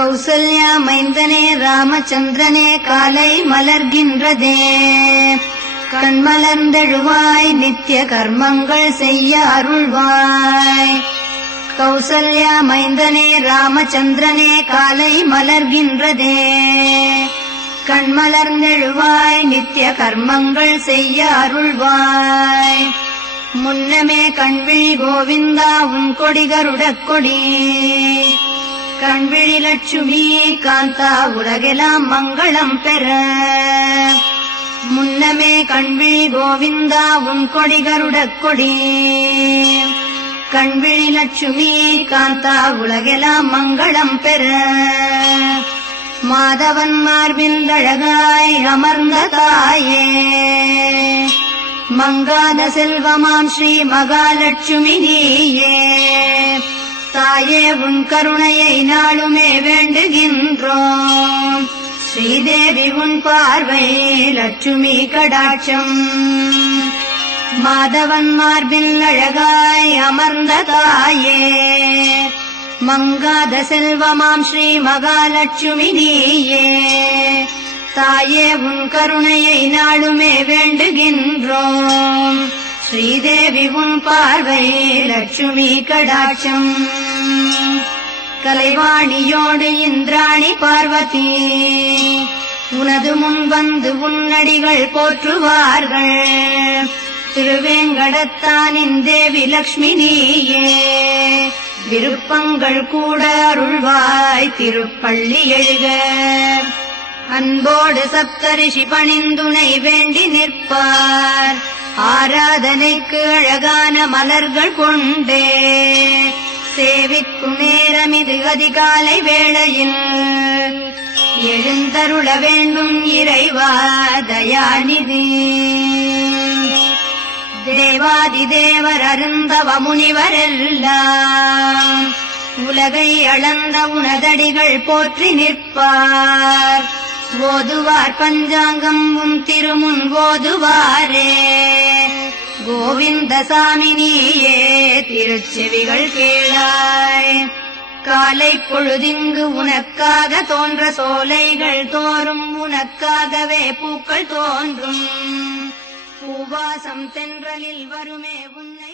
கௌசல்யா மைந்தனே ராமச்சந்திரனே காலை மலர்கின்றதே கண்மலர்ந்தெழுவாய் நித்திய கர்மங்கள் செய்ய அருள்வாய். கௌசல்யா மைந்தனே ராமச்சந்திரனே காலை மலர்கின்றதே கண்மலர்ந்தெழுவாய் நித்திய கர்மங்கள் செய்ய அருள்வாய். முன்னமே கண்விழி கோவிந்தா உன் கொடி கருடக் கொடி கண்விழி லட்சுமி காந்தா உலகெல்லாம் மங்களம் பெற. முன்னமே கண்விழி கோவிந்தா உன் கொடி கருடக் கொடி கண்விழி லட்சுமி காந்தா உலகெல்லாம் மங்களம் பெற. மாதவன் மார்பில் அழகாய் அமர்ந்த தாயே மங்காத செல்வமாம் ஸ்ரீ மகாலட்சுமி நீயே. தாயே உன் கருணையை நாளுமே வேண்டுகின்றோம். ஸ்ரீதேவி உன் பார்வை லட்சுமி கடாட்சம். மாதவன் மார்பில் அழகாய் அமர்ந்த தாயே மங்காத செல்வமாம் ஸ்ரீ மகாலட்சுமி நீயே. தாயே உன் கருணையை நாளுமே வேண்டுகின்றோம். ஸ்ரீதேவி உன் பார்வை லட்சுமி கடாட்சம். கலைவாணியோடு இந்திராணி பார்வதி உனது முன் வந்து உன்னடிகள் போற்றுவார்கள். திருவேங்கடத்தானின் தேவி லக்ஷ்மி நீயே விருப்பங்கள் கூட அருள்வாய் திருப்பள்ளி எழுக. அன்போடு சப்தரிஷி பணிந்துனை வேண்டி நிற்பார். ஆராதனைக்கு அழகான மலர்கள் கொண்டே சேவிக்கும் நேரம் இது அதிகாலை வேளையில் எழுந்தருள வேண்டும் இறைவா தயாநிதி. தேவாதி தேவர் அருந்தவ முனிவரெல்லாம் உலகை அளந்த உனதடிகள் போற்றி நிற்பார். ஓதுவார் பஞ்சாங்கம் உன் திருமுன் ஓதுவாரே கோவிந்தசாமி நீயே திருச்செவிகள் கேளாய். காலை பொழுதிங்கு உனக்காக தோன்ற சோலைகள் தோறும் உனக்காகவே பூக்கள் தோன்றும். பூவாசம் தென்றலில் வருமே உன்னை